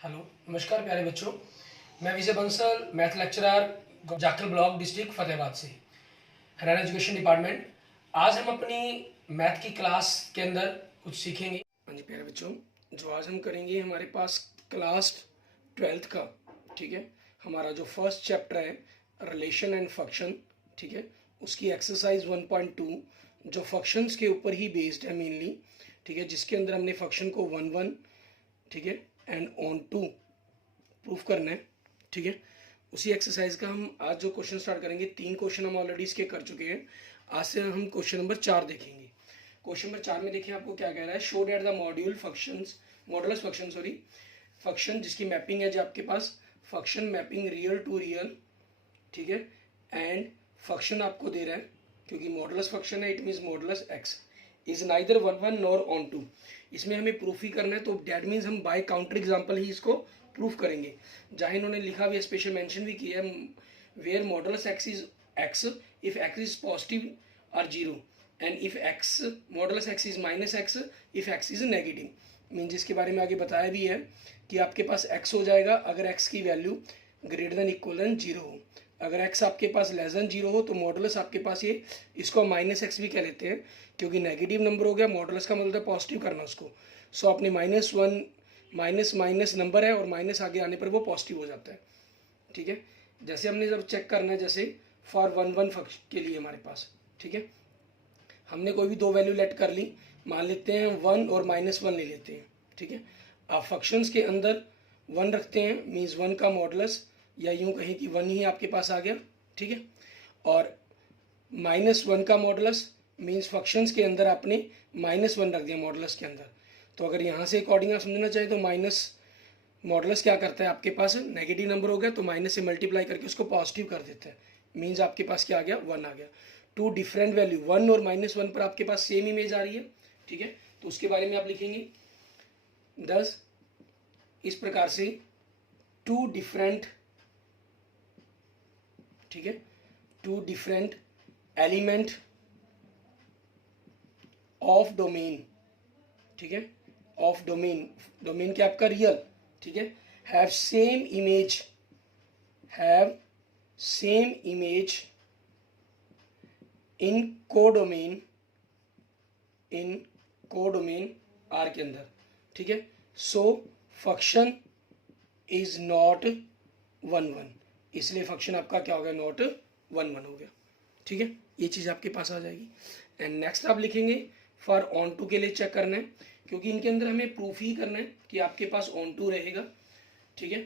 Hello, नमस्कार प्यारे बच्चों। मैं Vijay Bansal, math lecturer, Jakhal block, district Fatehabad से, हरियाणा एजुकेशन डिपार्टमेंट। आज हम अपनी मैथ की क्लास के अंदर कुछ सीखेंगे। हाँ जी प्यारे बच्चों, जो आज हम करेंगे हमारे पास क्लास 12th का, ठीक है, हमारा जो फर्स्ट चैप्टर है रिलेशन एंड फंक्शन, ठीक है, उसकी एक्सरसाइज 1.2 जो फंक्शंस के ऊपर ही बेस्ड है मेनली, ठीक है, जिसके अंदर हमने फंक्शन को 1 1, ठीक है, एंड ऑन टू प्रूफ करना है, ठीक है। उसी एक्सरसाइज का हम आज जो क्वेश्चन स्टार्ट करेंगे, 3 क्वेश्चन हम ऑलरेडी इसके कर चुके हैं। आज से हम क्वेश्चन नंबर 4 देखेंगे। क्वेश्चन नंबर 4 में देखिए आपको क्या कह रहा है, show that the modulus function function जिसकी मैपिंग है जो आपके पास function mapping real to real, ठीक है, एंड फंक्शन आपको दे रहा है क्योंकि मॉडुलस फंक्शन है, it means modulus x is neither 1 1 nor onto. इसमें हमें प्रूफ ही करना है, तो दैट मीन्स हम बाय काउंटर एग्जांपल ही इसको प्रूफ करेंगे। जहाँ इन्होंने लिखा भी, स्पेशल मेंशन भी किया है, where modulus x is x if x is positive और zero, and if x modulus x is minus x if x is negative. Mean जिसके बारे में आगे बताया भी है कि आपके पास एक्स हो जाएगा अगर एक्स की value greater than equal than zero हो। अगर एक्स आपके पास लेस देन जीरो हो तो मॉडुलस आपके पास ये, इसको माइनस एक्स भी कह लेते हैं क्योंकि नेगेटिव नंबर हो गया, मॉडुलस का मतलब है पॉजिटिव करना उसको। सो आपने -1 माइनस माइनस नंबर है और माइनस आगे आने पर वो पॉजिटिव हो जाता है, ठीक है। जैसे हमने जब चेक करना है, जैसे फॉर 1 1 फंक्शन के लिए हमारे पास, ठीक है, हमने कोई भी दो वैल्यू लेट कर ली, मान लेते हैं 1 और -1 ले लेते हैं, ठीक है। आप फंक्शंस के अंदर 1 रखते हैं, मीन्स 1 का मॉडुलस, या यूं कहें कि 1 ही आपके पास आ गया, ठीक है। और -1 का मॉडुलस मीन्स फंक्शंस के अंदर आपने -1 रख दिया मॉडुलस के अंदर। तो अगर यहाँ से अकॉर्डिंग आप समझना चाहें तो माइनस मॉडुलस क्या करता है, आपके पास नेगेटिव नंबर हो गया तो माइनस से मल्टीप्लाई करके उसको पॉजिटिव कर देता है, मीन्स आपके पास क्या आ गया, 1 आ गया। टू डिफरेंट वैल्यू 1 और -1 पर आपके पास सेम इमेज आ रही है, ठीक है, तो उसके बारे में आप लिखेंगे 10 इस प्रकार से टू डिफरेंट, ठीक है, two different element of domain, ठीक है, ऑफ डोमेन, डोमेन क्या आपका रियल, ठीक है, have same image in codomain R के अंदर, ठीक है। सो फंक्शन इज नॉट 1 1, इसलिए फंक्शन आपका क्या हो गया, नॉट 1 1 हो गया, ठीक है। ये चीज़ आपके पास आ जाएगी। एंड नेक्स्ट आप लिखेंगे फॉर ऑन टू के लिए चेक करना है, क्योंकि इनके अंदर हमें प्रूफ ही करना है कि आपके पास ऑन टू रहेगा, ठीक है।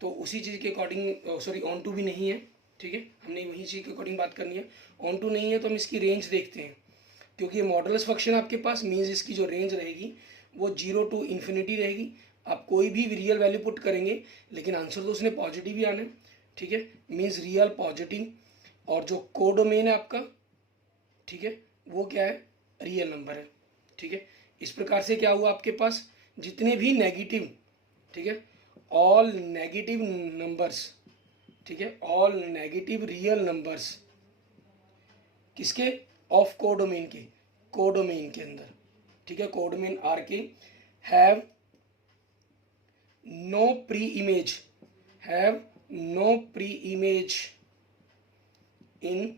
तो उसी चीज़ के अकॉर्डिंग, सॉरी ऑन टू भी नहीं है, ठीक है, हमने वही चीज़ के अकॉर्डिंग बात करनी है। ऑन टू नहीं है तो हम इसकी रेंज देखते हैं, क्योंकि ये मॉडुलस फंक्शन आपके पास मीन्स इसकी जो रेंज रहेगी वो 0 टू इन्फिनिटी रहेगी। आप कोई भी रियल वैल्यू पुट करेंगे लेकिन आंसर तो उसने पॉजिटिव ही आना है, ठीक है, मीन्स रियल पॉजिटिव। और जो कोडोमेन है आपका, ठीक है, वो क्या है, रियल नंबर है, ठीक है। इस प्रकार से क्या हुआ, आपके पास जितने भी नेगेटिव, ठीक है, ऑल नेगेटिव नंबर्स, ठीक है, ऑल नेगेटिव रियल नंबर्स किसके, ऑफ कोडोमेन के अंदर, ठीक है, कोडोमेन आर के, have no pre image in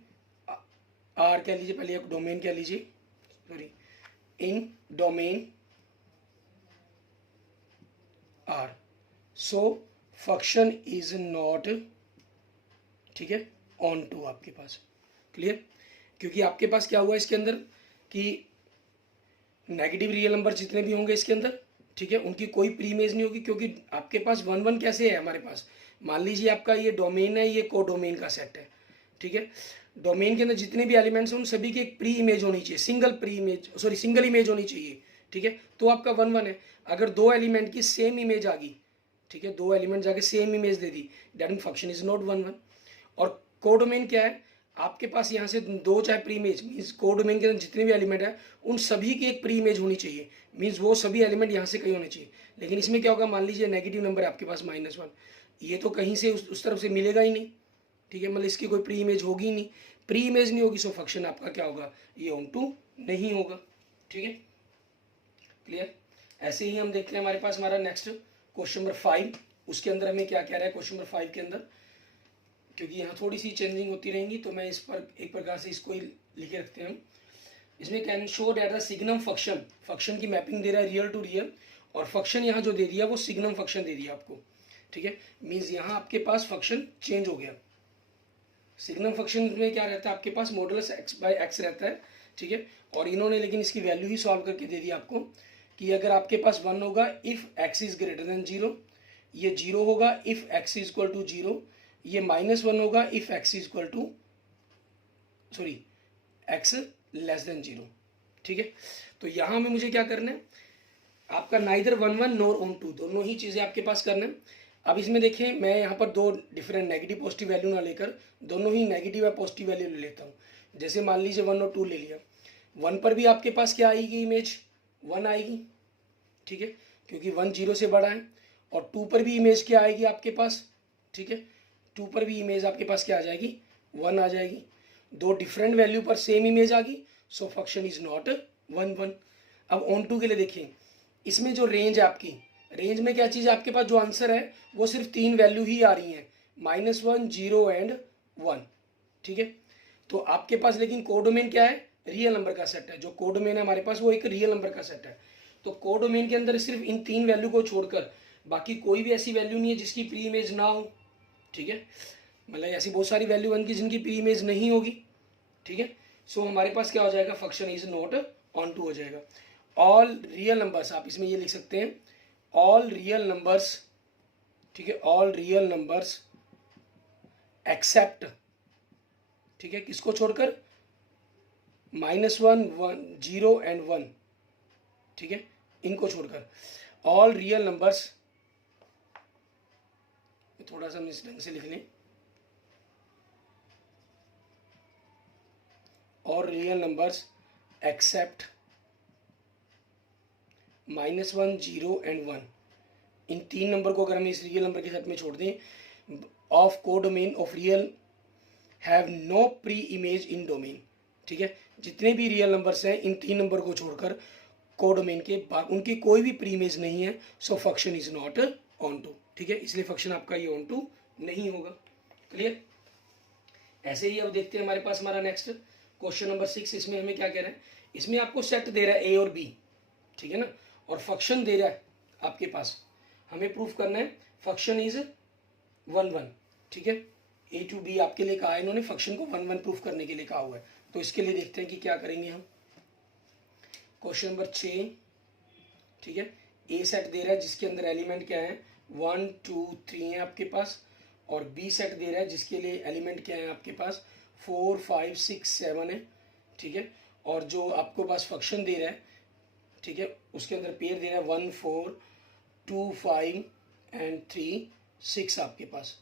R कह लीजिए, पहले एक डोमेन कह लीजिए, sorry, in domain R, so function is not, ठीक है, ऑन टू आपके पास, क्लियर। क्योंकि आपके पास क्या हुआ इसके अंदर कि नेगेटिव रियल नंबर जितने भी होंगे इसके अंदर, ठीक है, उनकी कोई प्री इमेज नहीं होगी, क्योंकि आपके पास 1 1 कैसे है हमारे पास, मान लीजिए आपका ये डोमेन है, ये कोडोमेन का सेट है, ठीक है। डोमेन के अंदर जितने भी एलिमेंट्स हैं उन सभी की एक प्री इमेज होनी चाहिए, सिंगल इमेज होनी चाहिए, ठीक है, तो आपका 1 1 है। अगर दो एलिमेंट की सेम इमेज आ गई, ठीक है, दो एलिमेंट जाके same image they the, that mean function is not 1 1। और कोडोमेन क्या है, आपके पास यहाँ से दो चाहे प्री इमेज, मीन्स कोडोमेन के अंदर जितने भी एलिमेंट है उन सभी की एक प्री इमेज होनी चाहिए, मीन्स वो सभी एलिमेंट यहाँ से कहीं होने चाहिए। लेकिन इसमें क्या होगा, मान लीजिए नेगेटिव नंबर है आपके पास -1, ये तो कहीं से उस तरफ से मिलेगा ही नहीं, ठीक है, मतलब इसकी कोई प्री इमेज होगी ही नहीं, प्री इमेज नहीं होगी, सो फंक्शन आपका क्या होगा, ये ऑन टू नहीं होगा, ठीक है, क्लियर। ऐसे ही हम देखते हैं हमारे पास हमारा नेक्स्ट क्वेश्चन नंबर 5, उसके अंदर हमें क्या कह रहा है क्वेश्चन नंबर 5 के अंदर, क्योंकि यहाँ थोड़ी सी चेंजिंग होती रहेंगी तो मैं इस पर एक प्रकार से इसको ही लिखे रखते हैं हम। इसमें can show that the signum function, function की मैपिंग दे रहा है रियल टू रियल, और फंक्शन यहाँ जो दे दिया वो सिग्नम फंक्शन दे दिया आपको, ठीक है। मीन्स यहाँ आपके पास फंक्शन चेंज हो गया। सिग्नम फंक्शन में क्या रहता है आपके पास, मॉडुलस x बाय x रहता है, ठीक है। और इन्होंने लेकिन इसकी वैल्यू ही सॉल्व करके दे दी आपको कि अगर आपके पास 1 होगा if x is greater than 0, ये 0 होगा if x is equal to 0, ये -1 होगा if x is equal to x less than 0, ठीक है। तो यहाँ में मुझे क्या करना है, आपका नाइदर 1 1 नोर ऑन 2, दोनों ही चीज़ें आपके पास करना है। अब इसमें देखिए मैं यहाँ पर दो डिफरेंट नेगेटिव पॉजिटिव वैल्यू ना लेकर दोनों ही नेगेटिव या पॉजिटिव वैल्यू ले लेता हूँ। जैसे मान लीजिए 1 और 2 ले लिया, 1 पर भी आपके पास क्या आएगी, इमेज 1 आएगी, ठीक है, क्योंकि 1 0 से बड़ा है। और 2 पर भी इमेज क्या आएगी आपके पास, ठीक है, 2 पर भी इमेज आपके पास क्या आ जाएगी, 1 आ जाएगी। दो डिफरेंट वैल्यू पर सेम इमेज आ गई, सो फंक्शन इज नॉट 1 1। अब ऑन 2 के लिए देखिए, इसमें जो रेंज है आपकी, रेंज में क्या चीज़ है आपके पास, जो आंसर है वो सिर्फ 3 वैल्यू ही आ रही हैं, -1 0 एंड 1, ठीक है। तो आपके पास लेकिन कोडोमेन क्या है, रियल नंबर का सेट है। जो कोडोमेन है हमारे पास वो एक रियल नंबर का सेट है। तो कोडोमेन के अंदर सिर्फ इन 3 वैल्यू को छोड़कर बाकी कोई भी ऐसी वैल्यू नहीं है जिसकी प्री इमेज ना हो, ठीक है। मतलब ऐसी बहुत सारी वैल्यू वन की जिनकी प्री इमेज नहीं होगी, ठीक है। सो हमारे पास क्या हो जाएगा, function is not onto हो जाएगा। ऑल रियल नंबर्स, आप इसमें ये लिख सकते हैं ऑल रियल नंबर्स, ठीक है, ऑल रियल नंबर्स एक्सेप्ट, ठीक है, किसको छोड़कर, -1 1 0 एंड 1, ठीक है, इनको छोड़कर ऑल रियल नंबर्स, थोड़ा सा हम इस ढंग से लिख लें, और real numbers accept -1 0 and 1, in 3 number को अगर हम इस रियल नंबर के साथ में छोड़ दें, of codomain of real have no pre image in domain, ठीक है। जितने भी रियल नंबर्स हैं इन 3 नंबर को छोड़कर कोडोमेन के उनकी कोई भी प्री इमेज नहीं है, so function is not onto, ठीक है। इसलिए फंक्शन आपका ये ऑन टू नहीं होगा। क्लियर। ऐसे ही अब देखते हैं हमारे पास हमारा नेक्स्ट क्वेश्चन नंबर 6। इसमें हमें क्या कह रहा है, इसमें आपको सेट दे रहा है ए और बी, ठीक है ना, और फंक्शन दे रहा है आपके पास, हमें प्रूफ करना है फंक्शन इज 1 1, ठीक है। ए टू बी आपके लिए कहा है इन्होंने, फंक्शन को 1 1 प्रूफ करने के लिए कहा हुआ है। तो इसके लिए देखते हैं कि क्या करेंगे हम। क्वेश्चन नंबर 6, ठीक है, ए सेट दे रहा है जिसके अंदर एलिमेंट क्या है, 1 2 3 है आपके पास, और बी सेट दे रहा है जिसके लिए एलिमेंट क्या है आपके पास, 4 5 6 7 है, ठीक है। और जो आपको पास फंक्शन दे रहा है, ठीक है, उसके अंदर पेयर दे रहा है 1 4 2 5 एंड 3 6 आपके पास।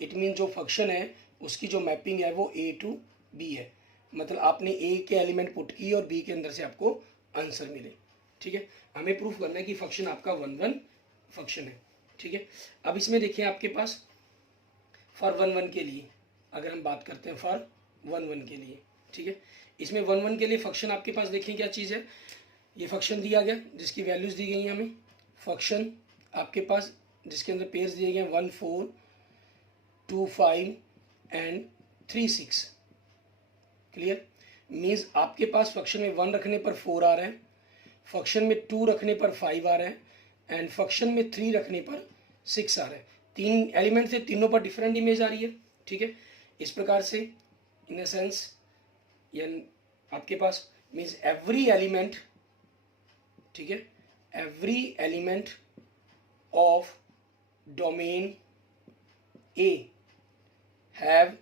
इट मीन जो फंक्शन है उसकी जो मैपिंग है वो ए टू बी है, मतलब आपने ए के एलिमेंट पुट की और बी के अंदर से आपको आंसर मिले, ठीक है। हमें प्रूफ करना है कि फंक्शन आपका 1 1 फंक्शन है, ठीक है। अब इसमें देखिए आपके पास फॉर 1 1 के लिए अगर हम बात करते हैं फॉर 1 1 के लिए, ठीक है, इसमें 1 1 के लिए फंक्शन आपके पास देखें क्या चीज़ है, ये फंक्शन दिया गया जिसकी वैल्यूज़ दी गई हैं हमें, फंक्शन आपके पास जिसके अंदर पेयर्स दिए गए हैं 1 4 2 5 एंड 3 6। क्लियर। मीन्स आपके पास फंक्शन में 1 रखने पर 4 आ रहा है, फंक्शन में 2 रखने पर 5 आ रहा है, एंड फंक्शन में 3 रखने पर 6 आ रहा है। 3 एलिमेंट से तीनों पर डिफरेंट इमेज आ रही है, ठीक है। इस प्रकार से इन अ सेंस आपके पास मीन्स एवरी एलिमेंट, ठीक है, every element of domain A have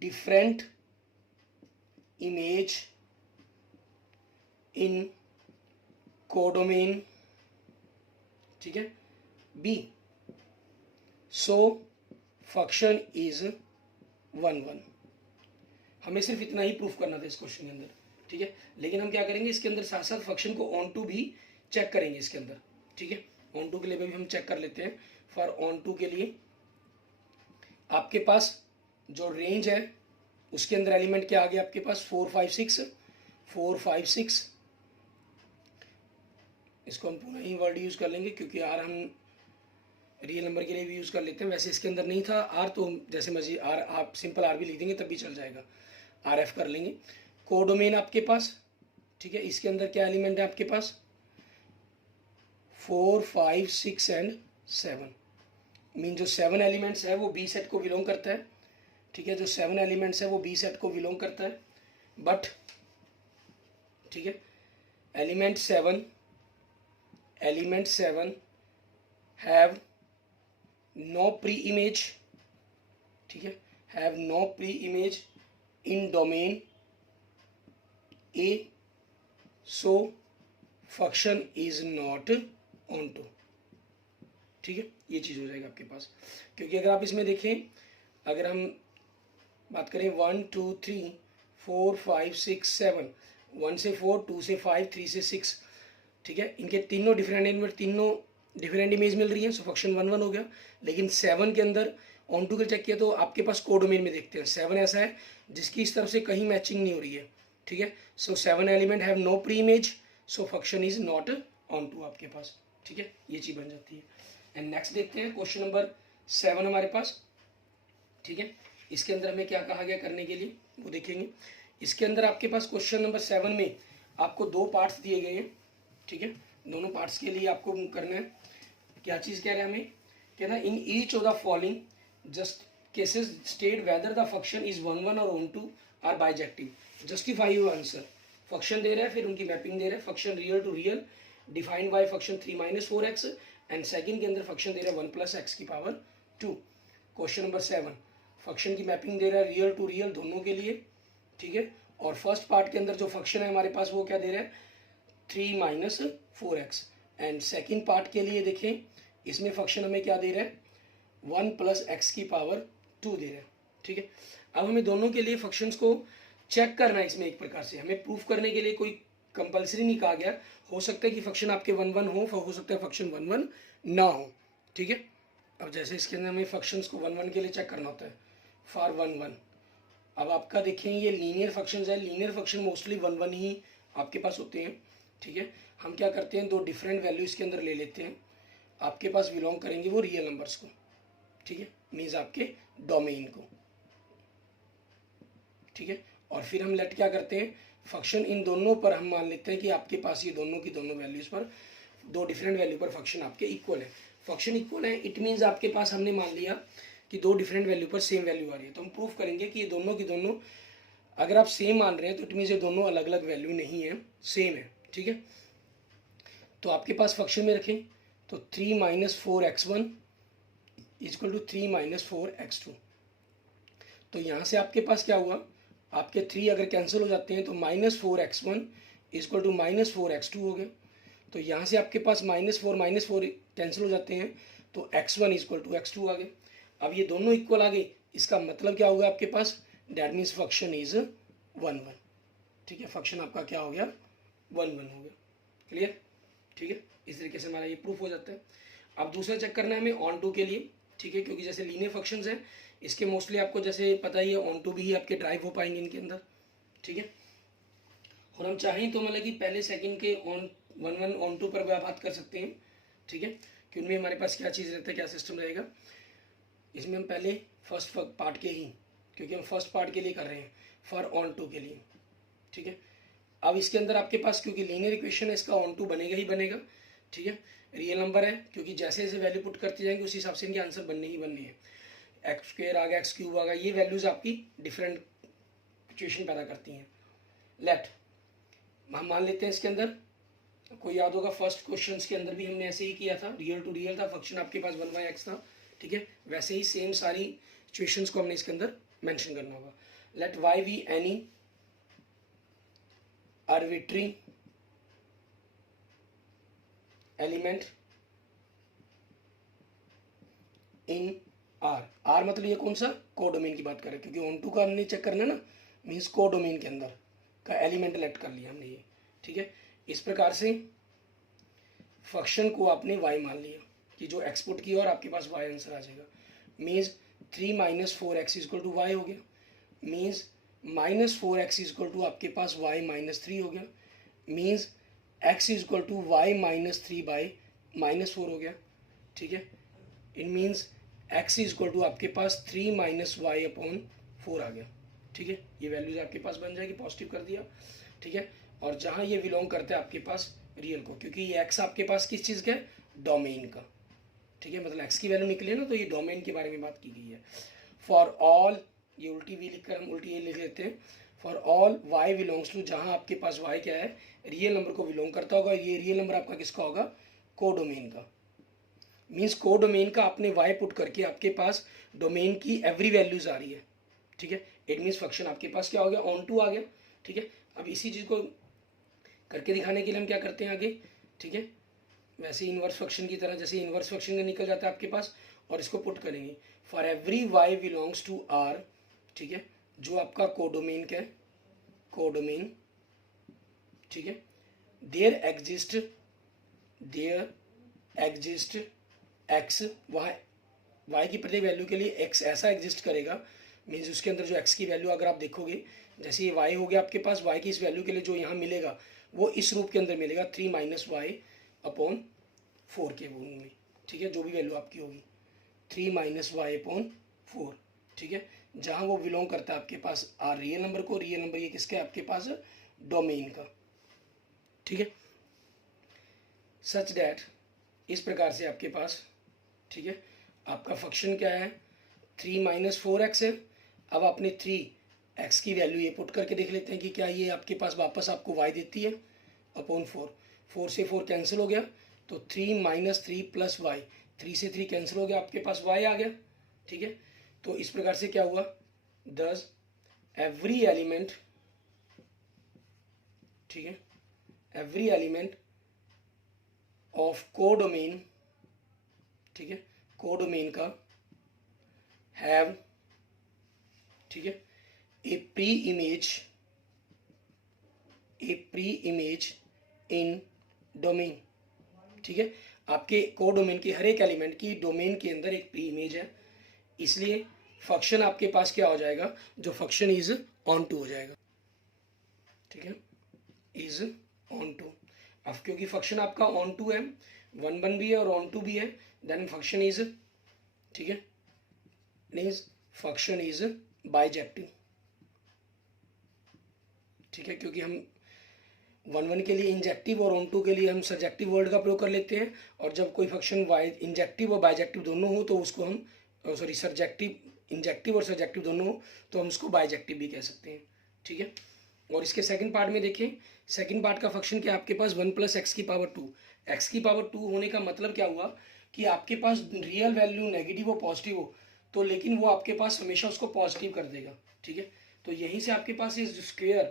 different image in codomain, ठीक है, बी, सो फंक्शन इज 1 1। हमें सिर्फ इतना ही प्रूफ करना था इस क्वेश्चन के अंदर, ठीक है। लेकिन हम क्या करेंगे, इसके अंदर साथ साथ फंक्शन को ऑन टू भी चेक करेंगे इसके अंदर, ठीक है। ऑन टू के लिए भी हम चेक कर लेते हैं। फॉर ऑन टू के लिए आपके पास जो रेंज है उसके अंदर एलिमेंट क्या आ गया आपके पास, 4 5 6 4 5 6, इसको हम पूरा ही वर्ड यूज़ कर लेंगे, क्योंकि आर हम रियल नंबर के लिए भी यूज़ कर लेते हैं। वैसे इसके अंदर नहीं था आर, तो जैसे मर्जी आर, आप सिंपल आर भी लिख देंगे तब भी चल जाएगा, आर एफ कर लेंगे। कोडोमेन आपके पास, ठीक है, इसके अंदर क्या एलिमेंट है आपके पास, 4, 5, 6 एंड 7। मीन जो 7 एलिमेंट्स है वो बी सेट को बिलोंग करता है, ठीक है, जो 7 एलिमेंट्स है वो बी सेट को बिलोंग करता है। बट ठीक है, element 7 have no pre image, ठीक है, have no pre image in domain A, so function is not onto, ठीक है, ये चीज़ हो जाएगा आपके पास। क्योंकि अगर आप इसमें देखें, अगर हम बात करें 1 2 3 4 5 6 7, 1 से 4, 2 से 5, 3 से 6, ठीक है, इनके तीनों डिफरेंट एलिमेंट, तीनों डिफरेंट इमेज मिल रही है, सो फंक्शन 1 1 हो गया। लेकिन 7 के अंदर ऑन टू के चेक किया तो आपके पास कोडोमेन में देखते हैं 7 ऐसा है जिसकी इस तरफ से कहीं मैचिंग नहीं हो रही है, ठीक है, so 7 element have no pre image, so function is not onto आपके पास, ठीक है, ये चीज़ बन जाती है। एंड नेक्स्ट देखते हैं क्वेश्चन नंबर 7 हमारे पास, ठीक है, इसके अंदर हमें क्या कहा गया करने के लिए वो देखेंगे। इसके अंदर आपके पास क्वेश्चन नंबर 7 में आपको 2 पार्ट्स दिए गए हैं, ठीक है, दोनों पार्ट्स के लिए आपको करना है। क्या चीज़ कह रहे हैं हमें, कहना है in each of the following just cases state whether the function is 1 1 और onto or bijective, justify your answer. Function दे रहा है, फिर उनकी मैपिंग दे रहा है, function real to real defined by function 3 - 4x, and second के अंदर फंक्शन दे रहा है 1 + x की पावर 2। क्वेश्चन नंबर 7 फंक्शन की मैपिंग दे रहा है रियल टू रियल दोनों के लिए, ठीक है, और फर्स्ट पार्ट के अंदर जो फंक्शन है हमारे पास वो क्या दे रहा है 3 - 4x, एंड सेकंड पार्ट के लिए देखें इसमें फंक्शन हमें क्या दे रहा है 1 + x की पावर 2 दे रहा है, ठीक है। अब हमें दोनों के लिए फंक्शंस को चेक करना है, इसमें एक प्रकार से हमें प्रूफ करने के लिए कोई कंपलसरी नहीं कहा गया, हो सकता है कि फंक्शन आपके 1 1 हो सकता है फंक्शन 1 1 ना हो, ठीक है। अब जैसे इसके अंदर हमें फंक्शंस को 1 1 के लिए चेक करना होता है फॉर 1 1। अब आपका देखें ये लीनियर फंक्शंस है, लीनियर फंक्शन मोस्टली 1 1 ही आपके पास होते हैं, ठीक है। हम क्या करते हैं 2 डिफरेंट वैल्यू इसके अंदर ले लेते हैं, आपके पास बिलोंग करेंगे वो रियल नंबर्स को, ठीक है, मीन्स आपके डोमेन को, ठीक है। और फिर हम लेट क्या करते हैं फंक्शन इन दोनों पर हम मान लेते हैं कि आपके पास ये दोनों की दोनों वैल्यूज पर 2 डिफरेंट वैल्यू पर फंक्शन आपके इक्वल है। फंक्शन इक्वल है इट मीन्स आपके पास हमने मान लिया कि 2 डिफरेंट वैल्यू पर सेम वैल्यू आ रही है, तो हम प्रूफ करेंगे कि ये दोनों की दोनों अगर आप सेम मान रहे हैं तो इट मीन्स ये दोनों अलग अलग वैल्यू नहीं है, सेम है, ठीक है। तो आपके पास फंक्शन में रखें तो 3 - 4x1 = 3 - 4x2, तो यहाँ से आपके पास क्या हुआ, आपके 3 अगर कैंसिल हो जाते हैं तो -4x1 = -4x2 हो गया। तो यहाँ से आपके पास -4 - 4 कैंसिल हो जाते हैं तो x1 = x2 आ गए। अब ये दोनों इक्वल आ गए, इसका मतलब क्या होगा आपके पास, डैट मीन्स फंक्शन इज 1 1, ठीक है, फंक्शन आपका क्या हो गया 1 1 हो गया, क्लियर, ठीक है। इस तरीके से हमारा ये प्रूफ हो जाता है। अब दूसरा चेक करना है हमें ऑन टू के लिए, ठीक है, क्योंकि जैसे लीनियर फंक्शंस हैं इसके मोस्टली आपको जैसे पता ही है ऑन टू भी आपके ड्राइव हो पाएंगे इनके अंदर, ठीक है। और हम चाहें तो मतलब कि पहले सेकंड के ऑन 1 1 ऑन टू पर भी बात कर सकते हैं, ठीक है, कि उनमें हमारे पास क्या चीज़ रहता है, क्या सिस्टम रहेगा। इसमें हम पहले फर्स्ट पार्ट के ही, क्योंकि हम फर्स्ट पार्ट के लिए कर रहे हैं फॉर ऑन टू के लिए, ठीक है। अब इसके अंदर आपके पास क्योंकि लीनियर इक्वेशन है इसका ऑन टू बनेगा ही बनेगा, ठीक है, रियल नंबर है क्योंकि जैसे जैसे वैल्यू पुट करते जाएंगे उसी हिसाब से इनके आंसर बनने ही बनने हैं। x² आ गया, x³ आ गया, ये वैल्यूज़ आपकी डिफरेंट सिचुएशन पैदा करती हैं। लेट हम मान लेते हैं इसके अंदर कोई याद होगा फर्स्ट क्वेश्चन के अंदर भी हमने ऐसे ही किया था, रियल टू रियल था, फंक्शन आपके पास 1/x था, ठीक है, वैसे ही सेम सारी सिचुएशंस को हमने इसके अंदर मेंशन करना होगा। Let y be any arbitrary element in R मतलब ये कौन सा कोडोमेन की बात कर रहे हैं, क्योंकि ऑन टू का हमने चेक करना ना, मीन्स कोडोमेन के अंदर का एलिमेंट लेट कर लिया हमने ये, ठीक है। इस प्रकार से फंक्शन को आपने y मान लिया कि जो एक्सपोर्ट किया और आपके पास y आंसर आ जाएगा, मीन्स 3 - 4x = y हो गया, मीन्स -4x = आपके पास y - 3 हो गया, means x is equal to Y minus 3/-4 हो गया, ठीक है। It means x is equal to आपके पास 3 - y/4 आ गया, ठीक है। ये वैल्यूज आपके पास बन जाएगी, पॉजिटिव कर दिया, ठीक है। और जहाँ ये बिलोंग करते हैं आपके पास रियल को, क्योंकि ये x आपके पास किस चीज़ का है, डोमेन का, ठीक है। मतलब x की वैल्यू निकली है ना, तो ये डोमेन के बारे में बात की गई है। फॉर ऑल, ये उल्टी वी लिख कर हम उल्टी ये लिख लेते हैं, for all y belongs to, जहाँ आपके पास y क्या है, रियल नंबर को बिलोंग करता होगा। ये रियल नंबर आपका किसका होगा, कोडोमेन का। मीन्स कोडोमेन का आपने y पुट करके आपके पास डोमेन की एवरी वैल्यूज आ रही है, ठीक है। इट मीन्स फंक्शन आपके पास क्या हो गया, ऑन टू आ गया, ठीक है। अब इसी चीज़ को करके दिखाने के लिए हम क्या करते हैं आगे, ठीक है। वैसे इनवर्स फंक्शन की तरह, जैसे इनवर्स फंक्शन का निकल जाता है आपके पास, और इसको पुट करेंगे for every y belongs to r, ठीक है, जो आपका कोडोमेन का है, कोडोमेन, ठीक है। देयर एग्जिस्ट x, वहाँ y की प्रत्येक वैल्यू के लिए x ऐसा एग्जिस्ट करेगा, मीन्स उसके अंदर जो x की वैल्यू अगर आप देखोगे, जैसे ये y हो गया आपके पास, y की इस वैल्यू के लिए जो यहाँ मिलेगा वो इस रूप के अंदर मिलेगा, 3 - y/4 के रूप में, ठीक है। जो भी वैल्यू आपकी होगी 3 - y/4, ठीक है। जहाँ वो बिलोंग करता है आपके पास आर रियल नंबर को, रियल नंबर ये किसका है आपके पास, डोमेन का, ठीक है। सच डैट, इस प्रकार से आपके पास, ठीक है, आपका फंक्शन क्या है, 3 - 4x है। अब आपने 3x की वैल्यू ये पुट करके देख लेते हैं कि क्या ये आपके पास वापस आपको y देती है, अपॉन 4, 4 से 4 कैंसिल हो गया, तो 3 - 3 + y, 3 से 3 कैंसिल हो गया, आपके पास y आ गया, ठीक है। तो इस प्रकार से क्या हुआ, दस एवरी एलिमेंट, ठीक है, एवरी एलिमेंट ऑफ कोडोमेन, ठीक है, कोडोमेन का हैव, ठीक है, ए प्री इमेज इन डोमेन, ठीक है। आपके कोडोमेन की हर एक एलिमेंट की डोमेन के अंदर एक प्री इमेज है, इसलिए फंक्शन आपके पास क्या हो जाएगा, जो फंक्शन इज ऑन टू हो जाएगा, ठीक है, इज ऑन टू। अब क्योंकि फंक्शन आपका ऑन टू है, 1 भी है और ऑन टू भी है, देन फंक्शन इज, ठीक है, मीन्स फंक्शन इज बाइजेक्टिव, ठीक है। क्योंकि हम 1 के लिए इंजेक्टिव और ऑन टू के लिए हम सब्जेक्टिव वर्ड का प्रयोग कर लेते हैं, और जब कोई फंक्शन इंजेक्टिव और बाइजेक्टिव दोनों हो तो उसको हम, सॉरी, इंजेक्टिव और सब्जेक्टिव दोनों हो तो हम उसको बाइजेक्टिव भी कह सकते हैं, ठीक है। और इसके सेकंड पार्ट में देखें, सेकंड पार्ट का फंक्शन क्या, आपके पास 1 + x⁴, x⁴ होने का मतलब क्या हुआ कि आपके पास रियल वैल्यू नेगेटिव हो पॉजिटिव हो, तो लेकिन वो आपके पास हमेशा उसको पॉजिटिव कर देगा, ठीक है। तो यहीं से आपके पास ये स्क्वायर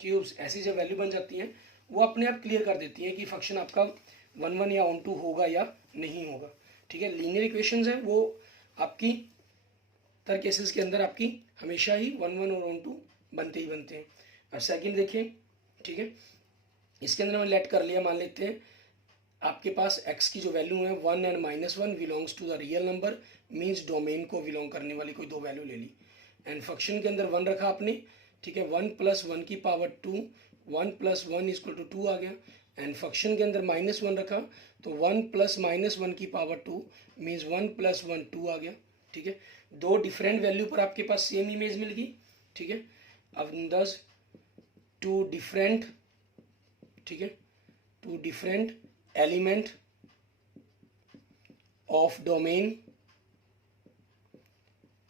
क्यूब्स ऐसी जब वैल्यू बन जाती हैं, वो अपने आप क्लियर कर देती है कि फंक्शन आपका 1 या ऑन टू होगा या नहीं होगा, ठीक है। लीनियर इक्वेशंस हैं वो आपकी तर केसेस के अंदर आपकी हमेशा ही 1 और ऑन टू बनते ही बनते हैं। अब सेकंड देखिए, ठीक है, इसके अंदर हमने लेट कर लिया, मान लेते हैं आपके पास x की जो वैल्यू है 1 and -1 belongs to the real number, means domain को बिलोंग करने वाली कोई दो वैल्यू ले ली, एंड फंक्शन के अंदर 1 रखा आपने, ठीक है, 1 + 1⁴, 1 + 1 = 2 आ गया, एंड फंक्शन के अंदर -1 रखा, तो 1 + -1⁴ मीन्स 1 + 1 2 आ गया, ठीक है। दो डिफरेंट वैल्यू पर आपके पास सेम इमेज मिल गई, ठीक है। अब दस टू डिफरेंट, ठीक है, two different element of domain,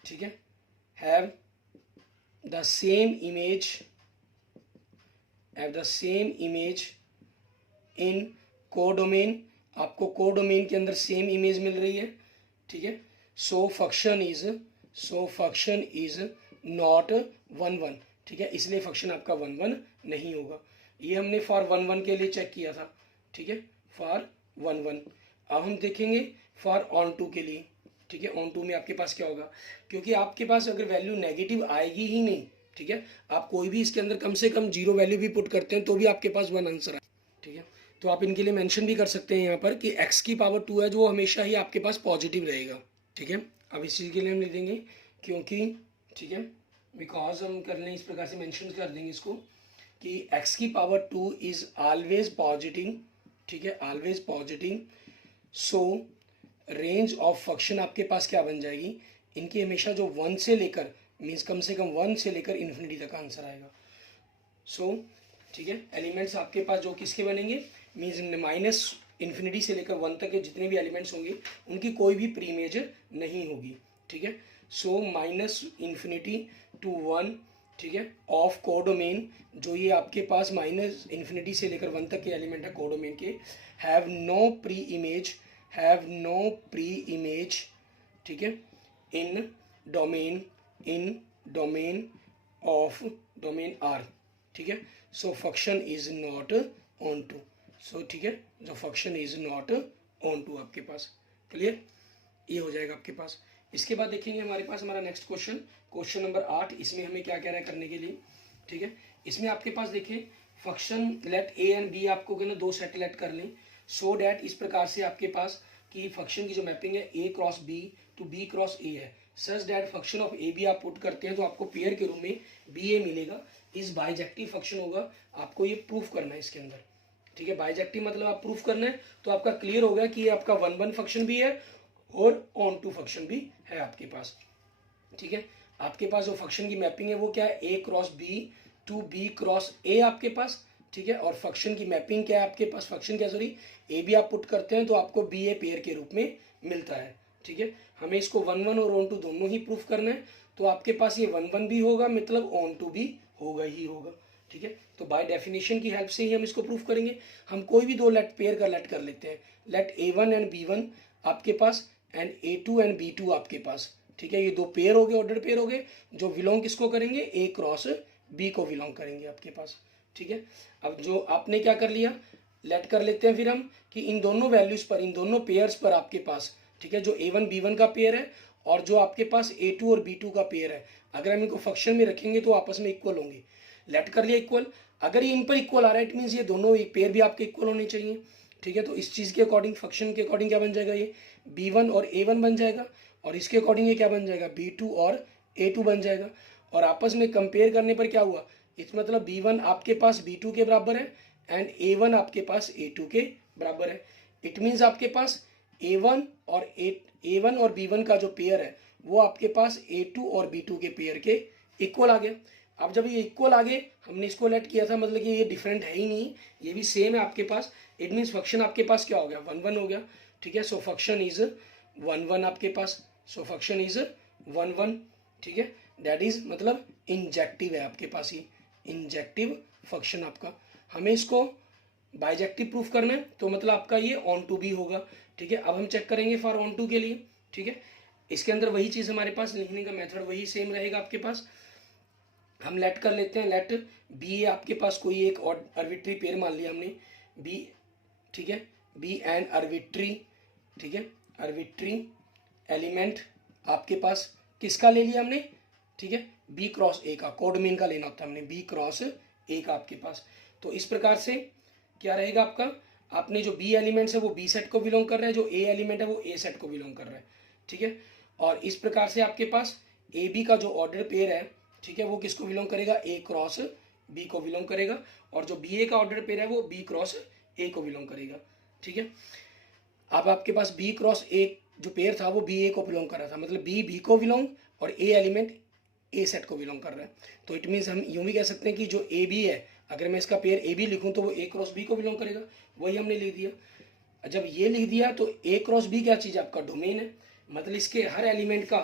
ठीक है, have the same image in codomain, आपको कोडोमेन के अंदर सेम इमेज मिल रही है, ठीक है। सो फंक्शन इज नॉट 1 ठीक है, इसलिए फंक्शन आपका 1 नहीं होगा। ये हमने फॉर 1 के लिए चेक किया था, ठीक है, फॉर 1। अब हम देखेंगे फॉर ऑन टू के लिए, ठीक है। ऑन टू में आपके पास क्या होगा, क्योंकि आपके पास अगर वैल्यू नेगेटिव आएगी ही नहीं, ठीक है, आप कोई भी इसके अंदर कम से कम 0 वैल्यू भी पुट करते हैं तो भी आपके पास 1 आंसर है, ठीक है। तो आप इनके लिए मेंशन भी कर सकते हैं यहाँ पर कि x⁴ है जो हमेशा ही आपके पास पॉजिटिव रहेगा, ठीक है। अब इस चीज़ के लिए हम लिख देंगे क्योंकि, ठीक है, बिकॉज हम कर लें इस प्रकार से मेंशन कर देंगे इसको, कि x की पावर 2 इज ऑलवेज पॉजिटिव, ठीक है, always positive. So range of function आपके पास क्या बन जाएगी, इनकी हमेशा जो 1 से लेकर मीन्स कम से कम 1 से लेकर इन्फिनिटी तक आंसर आएगा। सो ठीक है, एलिमेंट्स आपके पास जो किसके बनेंगे, मीन्स माइनस इन्फिनिटी से लेकर 1 तक के जितने भी एलिमेंट्स होंगे उनकी कोई भी प्रीइमेज नहीं होगी, ठीक है। सो माइनस इन्फिनिटी टू 1, ठीक है, ऑफ कोडोमेन, जो ये आपके पास माइनस इन्फिनिटी से लेकर 1 तक के एलिमेंट है कोडोमेन के, have no pre image, have no pre image, ठीक है, in domain of domain R, ठीक है। So function is not onto, so ठीक है, जो function is not onto आपके पास, क्लियर, ये हो जाएगा आपके पास। इसके बाद देखेंगे हमारे पास हमारा नेक्स्ट क्वेश्चन नंबर 8। इसमें हमें क्या कह रहा है करने के लिए, ठीक है। इसमें आपके पास देखिए function let A and B आपको कहना 2 सेट लेट कर लें, सो डैट इस प्रकार से आपके पास कि फंक्शन की जो मैपिंग है A cross B to B cross A है, such that function of A B आप पुट करते हैं तो आपको पेयर के रूप में बी ए मिलेगा, इस बाइजेक्टिव फंक्शन होगा, आपको ये प्रूफ करना है इसके अंदर, ठीक है। बाइजेक्टिव मतलब आप प्रूफ करना है, तो आपका क्लियर हो गया कि ये आपका 1-1 फंक्शन भी है और ऑन टू फंक्शन भी है आपके पास, ठीक है। आपके पास जो फंक्शन की मैपिंग है वो क्या है, A cross B to B cross A आपके पास, ठीक है। और फंक्शन की मैपिंग क्या है आपके पास, फंक्शन क्या सॉरी ए बी आप पुट करते हैं तो आपको बी ए पेयर के रूप में मिलता है, ठीक है। हमें इसको 1-1 और ऑन टू दोनों ही प्रूफ करना है, तो आपके पास ये 1-1 भी होगा मतलब ऑन टू भी होगा ही होगा, ठीक है। तो बाय डेफिनेशन की हेल्प से ही हम इसको प्रूफ करेंगे। हम कोई भी 2 लेट पेयर का लेट कर लेते हैं, लेट A1 एंड B1 आपके पास एंड A2 एंड B2 आपके पास, ठीक है। ये 2 पेयर हो गए, ऑर्डर पेयर हो गए, जो बिलोंग किसको करेंगे, ए क्रॉस बी को बिलोंग करेंगे आपके पास, ठीक है। अब जो आपने क्या कर लिया, लेट कर लेते हैं फिर हम कि इन दोनों वैल्यूज पर, इन दोनों पेयर्स पर आपके पास, ठीक है, जो A1 B1 का पेयर है और जो आपके पास A2 और B2 का पेयर है, अगर हम इनको फंक्शन में रखेंगे तो आपस में इक्वल होंगे। लेट कर लिया इक्वल, अगर ये इन पर इक्वल आ रहा है इट मीन्स ये दोनों पेयर भी आपके इक्वल होने चाहिए, ठीक है। तो इस चीज़ के अकॉर्डिंग फंक्शन के अकॉर्डिंग क्या बन जाएगा, ये B1 और A1 बन जाएगा, और इसके अकॉर्डिंग ये क्या बन जाएगा, B2 और A2 बन जाएगा। और आपस में कंपेयर करने पर क्या हुआ, इस मतलब B1 आपके पास B2 के बराबर है एंड A1 आपके पास A2 के बराबर है। इट मीन्स आपके पास A1 और B1 का जो पेयर है वो आपके पास A2 और B2 के पेयर के इक्वल आ गया। अब जब ये इक्वल आ गए, हमने इसको लेट किया था मतलब कि ये डिफरेंट है ही नहीं, ये भी सेम है आपके पास, इट मीन्स फंक्शन आपके पास क्या हो गया, 1-1 हो गया, ठीक है। सो फंक्शन इज 1-1 आपके पास, सो फंक्शन इज 1-1, ठीक है। दैट इज मतलब इंजेक्टिव है आपके पास, ये इंजेक्टिव फंक्शन आपका। हमें इसको बाइजेक्टिव प्रूफ करना है तो मतलब आपका ये ऑन टू भी होगा, ठीक है। अब हम चेक करेंगे फॉर ऑन टू के लिए, ठीक है। इसके अंदर वही चीज़ हमारे पास लिखने का मेथड वही सेम रहेगा आपके पास। हम लेट कर लेते हैं, लेट बी आपके पास कोई एक आर्बिट्री पेयर मान लिया हमने बी, ठीक है, बी एंड आर्बिट्री, ठीक है, आर्बिट्री एलिमेंट आपके पास किसका ले लिया हमने, ठीक है, बी क्रॉस ए का, कोडमीन का लेना होता है हमने, बी क्रॉस ए का आपके पास। तो इस प्रकार से क्या रहेगा आपका, आपने जो बी एलिमेंट्स है वो बी सेट को बिलोंग कर रहा है, जो ए एलिमेंट है वो ए सेट को बिलोंग कर रहा है, ठीक है। और इस प्रकार से आपके पास ए बी का जो ऑर्डर पेयर है, ठीक है, वो किसको बिलोंग करेगा, ए क्रॉस बी को बिलोंग करेगा, और जो बी ए का ऑर्डर पेयर है वो बी क्रॉस ए को बिलोंग करेगा, ठीक है। अब आपके पास बी क्रॉस ए जो पेयर था वो बी ए को बिलोंग कर रहा था, मतलब बी बी को बिलोंग और ए एलिमेंट ए सेट को बिलोंग कर रहा है। तो इट मीन्स हम यूँ भी कह सकते हैं कि जो ए बी है, अगर मैं इसका पेयर ए बी लिखूँ तो वो ए क्रॉस बी को बिलोंग करेगा, वही हमने लिख दिया। जब ये लिख दिया तो ए क्रॉस बी क्या चीज़, आपका डोमेन है, मतलब इसके हर एलिमेंट का,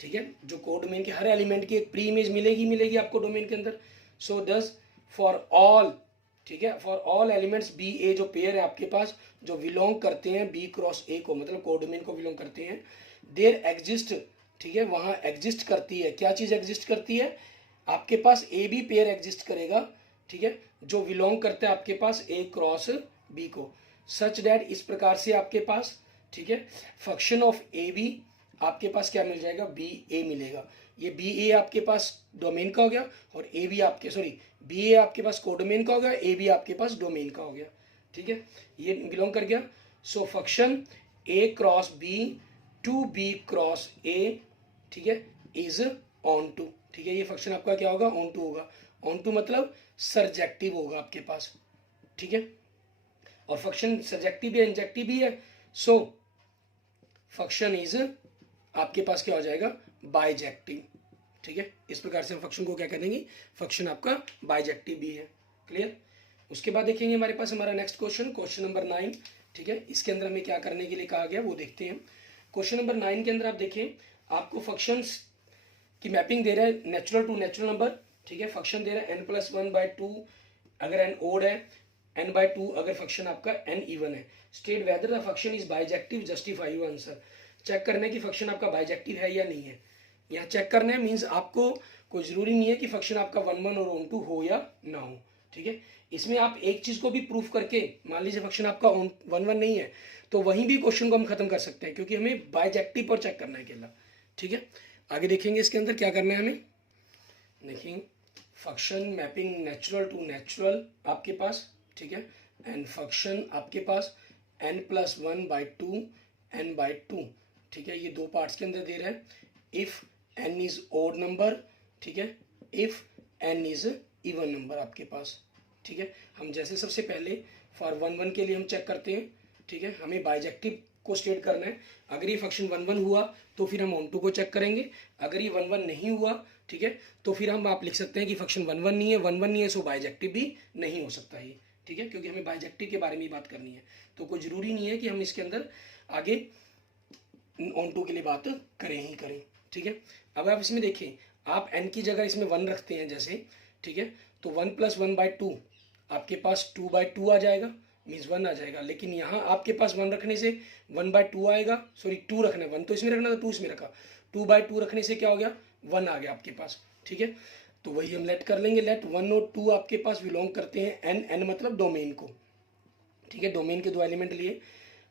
ठीक है, जो कोडोमेन के हर एलिमेंट की एक प्री इमेज मिलेगी आपको डोमेन के अंदर। सो डज फॉर ऑल, ठीक है, फॉर ऑल एलिमेंट्स बी ए जो पेयर है आपके पास जो बिलोंग करते हैं बी क्रॉस ए को, मतलब कोडोमेन को बिलोंग करते हैं, देयर एग्जिस्ट, ठीक है, वहाँ एग्जिस्ट करती है, क्या चीज़ एग्जिस्ट करती है, आपके पास ए बी पेयर एग्जिस्ट करेगा, ठीक है, जो बिलोंग करता है आपके पास ए क्रॉस बी को, सच डैट इस प्रकार से आपके पास, ठीक है, फंक्शन ऑफ ए बी आपके पास क्या मिल जाएगा, बी ए मिलेगा। ये बी ए आपके पास डोमेन का हो गया और ए बी आपके बी ए आपके पास कोडोमेन का हो गया, ए बी आपके पास डोमेन का हो गया, ठीक है, ये बिलोंग कर गया। So function A cross B to B cross A, ठीक है, इज ऑन टू, ठीक है, ये फंक्शन आपका क्या होगा, ऑन टू होगा। ऑन टू मतलब सर्जेक्टिव होगा आपके पास, ठीक है। और फंक्शन सर्जेक्टिव भी है, इंजेक्टिव भी है, सो फंक्शन इज आपके पास क्या हो जाएगा, बाइजेक्टिव, ठीक है। इस प्रकार से हम फंक्शन को क्या करेंगे, फंक्शन आपका बाइजेक्टिव भी है। क्लियर। उसके बाद देखेंगे हमारे पास हमारा नेक्स्ट क्वेश्चन, क्वेश्चन नंबर 9, ठीक है। इसके अंदर हमें क्या करने के लिए कहा गया वो देखते हैं। क्वेश्चन नंबर 9 के अंदर आप देखें, आपको फंक्शंस की मैपिंग दे रहा है नेचुरल टू नेचुरल नंबर, ठीक है। फंक्शन दे रहा है n+1/2 अगर n ओड है, n/2 अगर फंक्शन आपका n इवन है। State whether the function is bijective, justify your answer. Check करना है कि फंक्शन आपका बाइजेक्टिव है या नहीं है। यहाँ चेक करना है मीन्स आपको कोई जरूरी नहीं है कि फंक्शन आपका 1 1 और ऑन टू हो या ना हो, ठीक है। इसमें आप एक चीज को भी प्रूफ करके, मान लीजिए फंक्शन आपका 1 1 नहीं है, तो वहीं भी क्वेश्चन को हम खत्म कर सकते हैं, क्योंकि हमें बाइजेक्टिव पर चेक करना है अकेला, ठीक है। आगे देखेंगे इसके अंदर क्या करना है हमें। देखेंगे function mapping natural to natural आपके पास, ठीक है। एंड फंक्शन आपके पास n+1/2 n/2, ठीक है। ये दो पार्ट्स के अंदर दे रहा है। If n is odd number, ठीक है, if n is even number आपके पास, ठीक है। हम जैसे सबसे पहले फॉर 1 1 के लिए हम चेक करते हैं, ठीक है। हमें बाइजेक्टिव को स्टेट करना है। अगर ये फंक्शन 1 1 हुआ तो फिर हम ऑन टू को चेक करेंगे। अगर ये 1 1 नहीं हुआ, ठीक है, तो फिर हम आप लिख सकते हैं कि फंक्शन 1 1 नहीं है, 1 1 नहीं है, सो बाइजेक्टिव भी नहीं हो सकता ये, ठीक है, क्योंकि हमें बाइजेक्टिव के बारे में बात करनी है। तो कोई जरूरी नहीं है कि हम इसके अंदर आगे ऑन टू के लिए बात करें ही करें, ठीक है। अब आप इसमें देखें, आप n की जगह इसमें 1 रखते हैं जैसे, ठीक है, तो 1+1/2 आपके पास 2/2 आ जाएगा, मीन्स 1 आ जाएगा। लेकिन यहाँ आपके पास 1 रखने से 1/2 आएगा, सॉरी 2 रखना है, 1 तो इसमें रखना था, 2 इसमें रखा, 2/2 रखने से क्या हो गया, 1 आ गया आपके पास, ठीक है। तो वही हम लेट कर लेंगे, लेट 1 और 2 आपके पास बिलोंग करते हैं n मतलब डोमेन को, ठीक है। डोमेन के दो एलिमेंट लिए।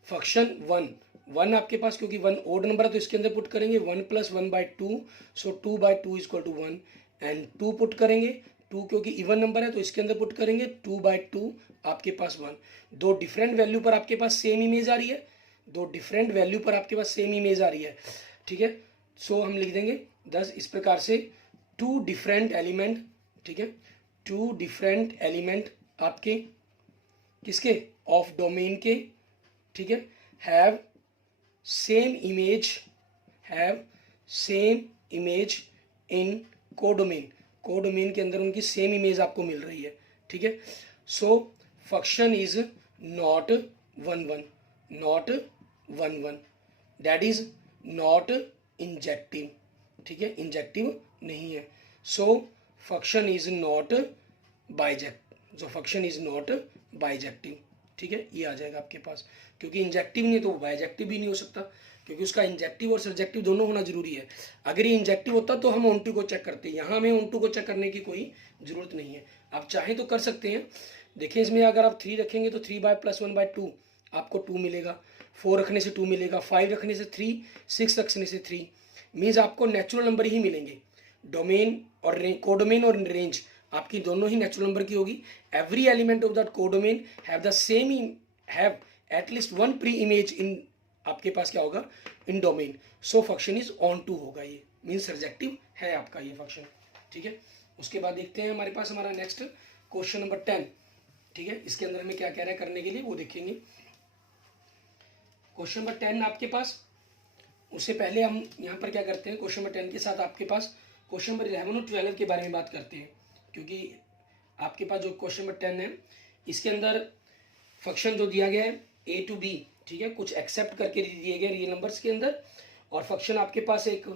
फंक्शन 1 आपके पास, क्योंकि 1 ओड नंबर है तो इसके अंदर पुट करेंगे 1+1/2, so 2/2 is equal to 1 and 2 put करेंगे, 2 क्योंकि इवन नंबर है तो इसके अंदर पुट करेंगे 2/2 आपके पास 1। दो डिफरेंट वैल्यू पर आपके पास सेम इमेज आ रही है, दो डिफरेंट वैल्यू पर आपके पास सेम इमेज आ रही है, ठीक है। सो हम लिख देंगे 10 इस प्रकार से, 2 डिफरेंट एलिमेंट, ठीक है, 2 डिफरेंट एलिमेंट आपके किसके, ऑफ डोमेन के, ठीक है, have same image in codomain, codomain के अंदर उनकी सेम इमेज आपको मिल रही है, ठीक है। So function is not 1 1, not 1 1, that is not injective, ठीक है, इंजेक्टिव नहीं है। So function is not bijective, जो फंक्शन इज नॉट बाइजेक्टिव, ठीक है, ये आ जाएगा आपके पास। क्योंकि इंजेक्टिव नहीं है तो बाइजेक्टिव भी नहीं हो सकता, क्योंकि उसका इंजेक्टिव और सब्जेक्टिव दोनों होना जरूरी है। अगर ये इंजेक्टिव होता तो हम ऑन टू को चेक करते, यहाँ हमें ऑन टू को चेक करने की कोई जरूरत नहीं है। आप चाहें तो कर सकते हैं। देखिए इसमें अगर आप 3 रखेंगे तो 3/+1/2 आपको 2 मिलेगा, 4 रखने से 2 मिलेगा, 5 रखने से 3, 6 रखने से 3, मीन्स आपको नेचुरल नंबर ही मिलेंगे। डोमेन और कोडोमेन और रेंज आपकी दोनों ही नेचुरल नंबर की होगी। Every element of that codomain have the same, have at least 1 pre image in, आपके पास क्या होगा, in domain. So function is onto होगा, ये मीन्स सर्जेक्टिव है आपका ये फंक्शन, ठीक है। उसके बाद देखते हैं हमारे पास हमारा नेक्स्ट क्वेश्चन नंबर 10, ठीक है। इसके अंदर हमें क्या कह रहा है करने के लिए वो देखेंगे। क्वेश्चन नंबर 10 आपके पास, उससे पहले हम यहाँ पर क्या करते हैं, क्वेश्चन नंबर 10 के साथ आपके पास क्वेश्चन नंबर 11 और 12 के बारे में बात करते हैं, क्योंकि आपके पास जो क्वेश्चन नंबर 10 है इसके अंदर फंक्शन जो दिया गया है a to b, ठीक है, कुछ एक्सेप्ट करके दिए गए रियल नंबर्स के अंदर, और फंक्शन आपके पास एक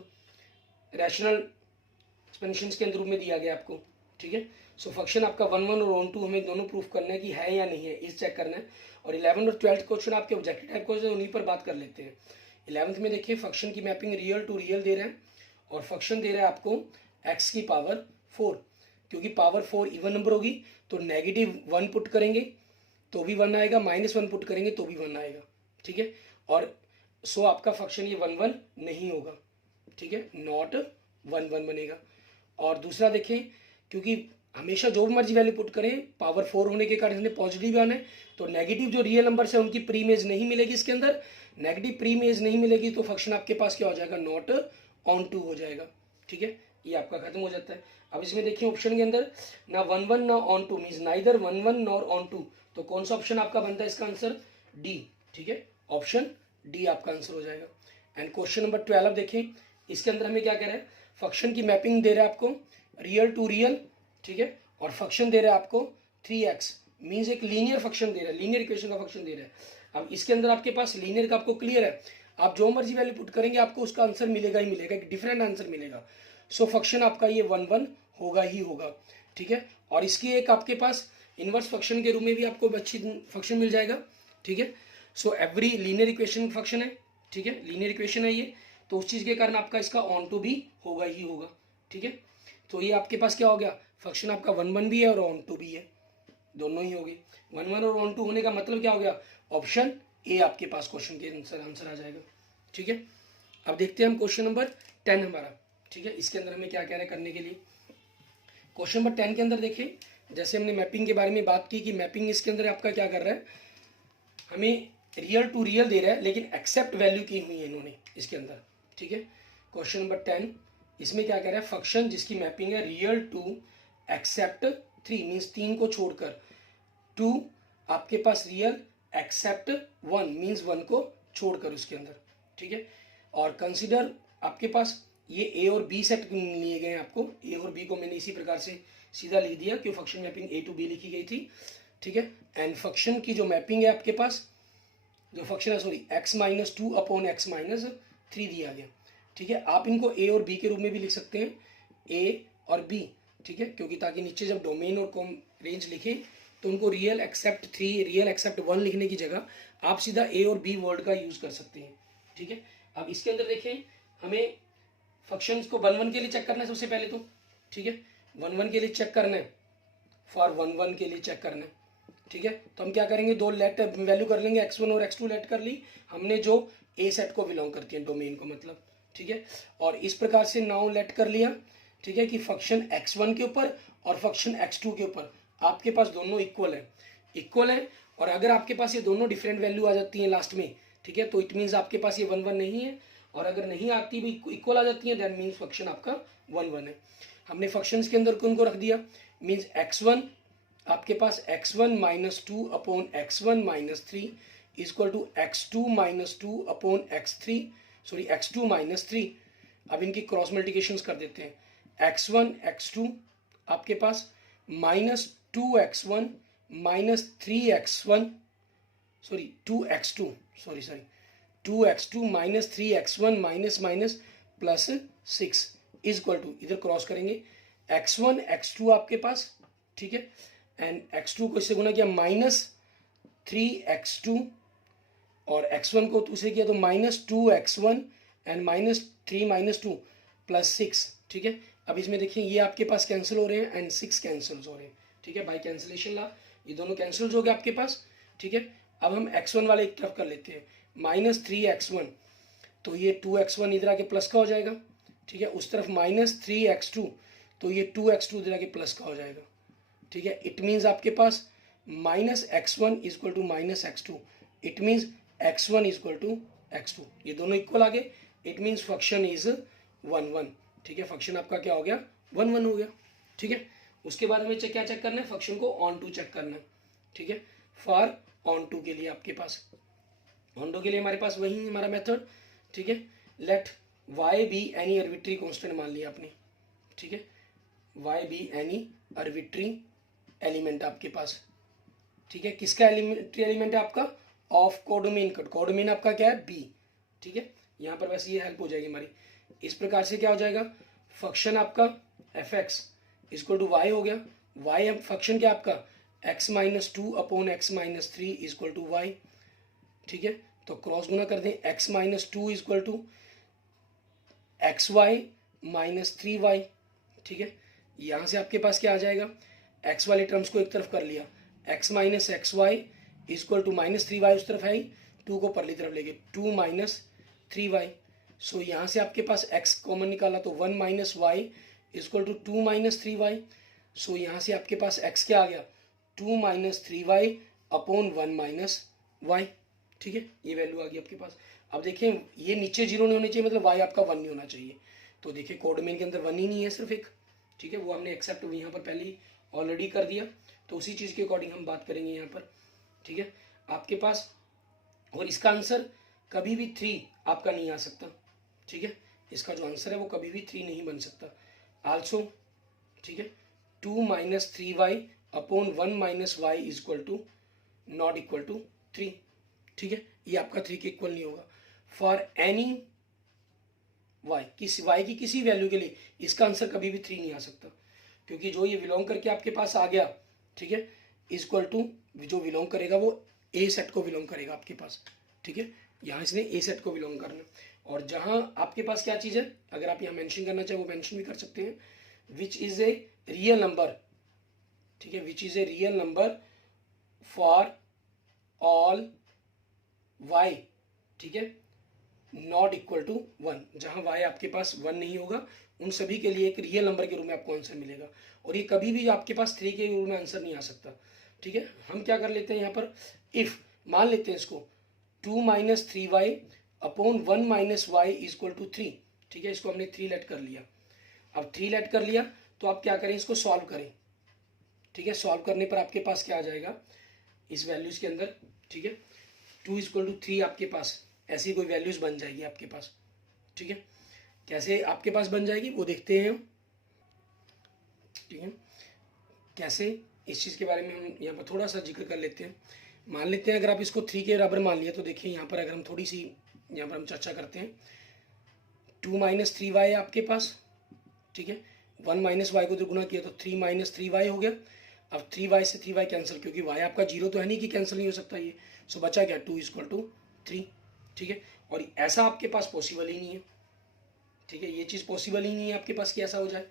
रैशनल एक्सपेंशन के अंदर रूप में दिया गया आपको, ठीक है। सो फंक्शन आपका 1 1 और ऑन टू हमें दोनों प्रूफ करना है कि है या नहीं है, इस चेक करना है। और 11 और 12 क्वेश्चन आपके ऑब्जेक्टिव टाइप क्वेश्चन, उन्हीं पर बात कर लेते हैं। 11th में देखिए फंक्शन की मैपिंग रियल टू रियल दे रहे हैं, और फंक्शन दे रहा है आपको x की पावर 4, क्योंकि पावर 4 इवन नंबर होगी तो -1 पुट करेंगे तो भी 1 आएगा, -1 पुट करेंगे तो भी 1 आएगा, ठीक है। और सो आपका फंक्शन ये 1 1 नहीं होगा, ठीक है, नॉट 1 1 बनेगा। और दूसरा देखें, क्योंकि हमेशा जो मर्जी वैल्यू पुट करें पावर 4 होने के कारण इसने पॉजिटिव आना है, तो नेगेटिव जो रियल नंबर्स है उनकी प्री इमेज नहीं मिलेगी इसके अंदर, नेगेटिव प्री इमेज नहीं मिलेगी तो फंक्शन आपके पास क्या हो जाएगा, नॉट ऑन टू हो जाएगा, ठीक है, ये आपका खत्म हो जाता है। अब इसमें देखिए ऑप्शन के अंदर ना 1 1 ना onto means neither 1 1 nor onto, तो कौन सा ऑप्शन आपका बनता है इसका आंसर? डी। ठीक है, ऑप्शन डी आपका आंसर हो जाएगा। एंड क्वेश्चन नंबर 12 देखिए, इसके अंदर हमें क्या कह रहा है, फंक्शन की मैपिंग दे रहा है आपको रियल टू रियल, ठीक है, और फंक्शन दे रहा है आपको 3x मीन्स एक लीनियर फंक्शन दे रहा है, लीनियर इक्वेशन का फंक्शन दे रहा है। अब इसके अंदर आपके पास लीनियर का आपको क्लियर है, आप जो मर्जी वैल्यू पुट करेंगे आपको उसका आंसर मिलेगा ही मिलेगा, एक डिफरेंट आंसर मिलेगा। सो फंक्शन आपका ये 1 1 होगा ही होगा। ठीक है, और इसकी एक आपके पास इनवर्स फंक्शन के रूप में भी आपको अच्छी फंक्शन मिल जाएगा। ठीक है, so every linear equation function है। ठीक है, लीनियर इक्वेशन है ये, तो उस चीज़ के कारण आपका इसका ऑन टू भी होगा ही होगा। ठीक है, तो ये आपके पास क्या हो गया, फंक्शन आपका 1 1 भी है और ऑन टू भी है, दोनों ही हो गए। 1 1 और ऑन टू होने का मतलब क्या हो गया, ऑप्शन ए आपके पास क्वेश्चन के आंसर आ जाएगा। ठीक है, अब देखते हैं हम क्वेश्चन नंबर 10 हमारा। ठीक है, इसके अंदर हमें क्या कह रहा है करने के लिए। क्वेश्चन नंबर 10 के अंदर देखिए, जैसे हमने मैपिंग के बारे में बात की कि मैपिंग इसके अंदर आपका क्या कर रहा है, हमें रियल टू रियल दे रहा है लेकिन एक्सेप्ट वैल्यू की हुई है इन्होंने इसके अंदर। ठीक है, क्वेश्चन नंबर 10 इसमें क्या कह रहा है, फंक्शन जिसकी मैपिंग है रियल टू एक्सेप्ट 3 मीन्स 3 को छोड़कर, टू आपके पास रियल एक्सेप्ट 1 मीन्स 1 को छोड़कर उसके अंदर। ठीक है, और कंसिडर आपके पास ये ए और बी सेट लिए गए हैं आपको, ए और बी को मैंने इसी प्रकार से सीधा लिख दिया क्यों function mapping A to B लिखी गई थी। ठीक है, एंड फंक्शन की जो मैपिंग है आपके पास, जो फंक्शन है sorry x minus 2 upon x minus 3 दिया गया। ठीक है, आप इनको ए और बी के रूप में भी लिख सकते हैं, ए और बी। ठीक है, क्योंकि ताकि नीचे जब डोमेन और कॉम रेंज लिखे तो उनको रियल एक्सेप्ट 3 रियल एक्सेप्ट 1 लिखने की जगह आप सीधा ए और बी वर्ड का यूज कर सकते हैं। ठीक है, अब इसके अंदर देखें, हमें फंक्शंस को 1 1 के लिए चेक करना है सबसे पहले तो। ठीक है, 1 1 के लिए चेक करना है, फॉर 1 1 के लिए चेक करना है। ठीक है, तो हम क्या करेंगे, दो लेट वैल्यू कर लेंगे, x1 और x2 लेट कर ली हमने जो ए सेट को बिलोंग करती है डोमेन को मतलब। ठीक है, और इस प्रकार से नाउ लेट कर लिया। ठीक है, कि फंक्शन x1 के ऊपर और फंक्शन x2 के ऊपर आपके पास दोनों इक्वल है, और अगर आपके पास ये दोनों डिफरेंट वैल्यू आ जाती हैं लास्ट में, ठीक है, तो इट मीन्स आपके पास ये 1 1 नहीं है, और अगर नहीं आती भी इक्वल आ जाती है दैट मीन्स फंक्शन आपका 1 1 है। हमने फंक्शंस के अंदर कौन को रख दिया, मीन्स x1 आपके पास x1 minus 2 upon x1 minus 3 equal to x2 minus 2 upon x3 sorry x2 minus 3। अब इनकी क्रॉस मल्टीप्लिकेशंस कर देते हैं, x1 x2 आपके पास minus 2x1 minus 3x1 sorry 2x2 sorry 2x2 minus 3x1 minus minus plus 6 equal to, इधर cross करेंगे x1 x2 आपके पास। ठीक है, एंड x2 को इससे गुना किया माइनस 3x2 और x1 को दूसरे किया तो minus 2x1 and minus 3 minus 2 plus 6। ठीक है, अब इसमें देखिए ये आपके पास कैंसिल हो रहे हैं एंड 6 कैंसिल हो रहे हैं। ठीक है, बाई कैंसिलेशन ला ये दोनों कैंसिल हो गए आपके पास। ठीक है, अब हम x1 वाले एक तरफ कर लेते हैं, माइनस 3x1 तो ये 2x1 इधर आके प्लस का हो जाएगा। ठीक है, उस तरफ माइनस 3x2 तो ये 2x2 इधर आके प्लस का हो जाएगा। ठीक है, इट मीन्स आपके पास minus x1 equal to minus x2, it means x1 equal to x2, ये दोनों इक्वल आ गए, इट मीन्स फंक्शन इज 1 1। ठीक है, फंक्शन आपका क्या हो गया, 1 1 हो गया। ठीक है, उसके बाद हमें क्या चेक करना है, फंक्शन को ऑन टू चेक करना है। ठीक है, फॉर ऑन टू के लिए आपके पास ऑन टू के लिए हमारे पास वही हमारा मेथड। ठीक है, let y be any arbitrary constant मान लिया आपने। ठीक है, y be any arbitrary element आपके पास। ठीक है, किसका एलिमेंट है आपका, ऑफ कोडोमेन का, कोडोमेन आपका क्या है, बी। ठीक है, यहाँ पर वैसे ये हेल्प हो जाएगी हमारी, इस प्रकार से क्या हो जाएगा, फंक्शन आपका F X equal to Y हो गया, वाई फंक्शन क्या आपका x minus 2 upon x minus 3 equal to Y. ठीक है, तो क्रॉस गुना कर दें, x minus 2 equal to X Y minus 3y। ठीक है, यहाँ से आपके पास क्या आ जाएगा, x वाले टर्म्स को एक तरफ कर लिया, x minus X Y equal to minus 3y उस तरफ है ही, 2 को परली तरफ लेके 2 माइनस 3y। सो यहाँ से आपके पास x कॉमन निकाला तो 1 minus Y equal to 2 minus 3y। So यहाँ से आपके पास x क्या आ गया, 2 minus 3y upon 1 minus Y. ठीक है, ये वैल्यू आ गई आपके पास। अब देखें ये नीचे जीरो नहीं होनी चाहिए, मतलब y आपका 1 नहीं होना चाहिए, तो देखिए कोडोमेन के अंदर 1 ही नहीं है, सिर्फ एक, ठीक है, वो हमने एक्सेप्ट यहाँ पर पहले ही ऑलरेडी कर दिया। तो उसी चीज़ के अकॉर्डिंग हम बात करेंगे यहाँ पर, ठीक है। आपके पास, और इसका आंसर कभी भी 3 आपका नहीं आ सकता, ठीक है, इसका जो आंसर है वो कभी भी 3 नहीं बन सकता। आल्सो, ठीक है, 2 minus 3y upon 1 minus Y is equal to not equal to 3, ठीक है, ये आपका 3 के इक्वल नहीं होगा। फॉर एनी y, किसी y की किसी वैल्यू के लिए इसका आंसर कभी भी 3 नहीं आ सकता, क्योंकि जो ये बिलोंग करके आपके पास आ गया, ठीक है, इज इक्वल टू जो बिलोंग करेगा वो ए सेट को बिलोंग करेगा आपके पास, ठीक है, यहाँ इसने ए सेट को बिलोंग करना। और जहाँ आपके पास क्या चीज़ है, अगर आप यहाँ मेंशन करना चाहे वो मेंशन भी कर सकते हैं, which is a real number, ठीक है, which is a real number for all y, ठीक है, नॉट इक्वल टू 1, जहाँ y आपके पास 1 नहीं होगा उन सभी के लिए एक रियल नंबर के रूप में आपको आंसर मिलेगा। और ये कभी भी आपके पास 3 के रूप में आंसर नहीं आ सकता, ठीक है। हम क्या कर लेते हैं यहाँ पर, इफ मान लेते हैं इसको 2 minus 3y upon 1 minus Y is equal to 3, ठीक है, इसको हमने 3 लेट कर लिया। अब 3 लेट कर लिया तो आप क्या करें, इसको सॉल्व करें, ठीक है। सॉल्व करने पर आपके पास क्या आ जाएगा इस वैल्यूज के अंदर, ठीक है, 2 इज इक्वल टू 3 आपके पास ऐसी कोई वैल्यूज बन जाएगी आपके पास, ठीक है। कैसे आपके पास बन जाएगी वो देखते हैं हम, ठीक है, कैसे, इस चीज़ के बारे में हम यहाँ पर थोड़ा सा जिक्र कर लेते हैं। मान लेते हैं अगर आप इसको 3 के बराबर मान लिया तो देखिए यहाँ पर अगर हम थोड़ी सी यहाँ पर हम चर्चा करते हैं, 2 माइनस 3y है आपके पास, ठीक है, 1 माइनस वाई को जो गुना किया तो 3 माइनस 3y हो गया। अब 3y से 3y कैंसिल, क्योंकि y आपका 0 तो है नहीं कि कैंसिल नहीं हो सकता ये, सो बचा क्या 2 इज इक्वल टू 3, ठीक है। और ऐसा आपके पास पॉसिबल ही नहीं है, ठीक है, ये चीज़ पॉसिबल ही नहीं है आपके पास कि ऐसा हो जाए,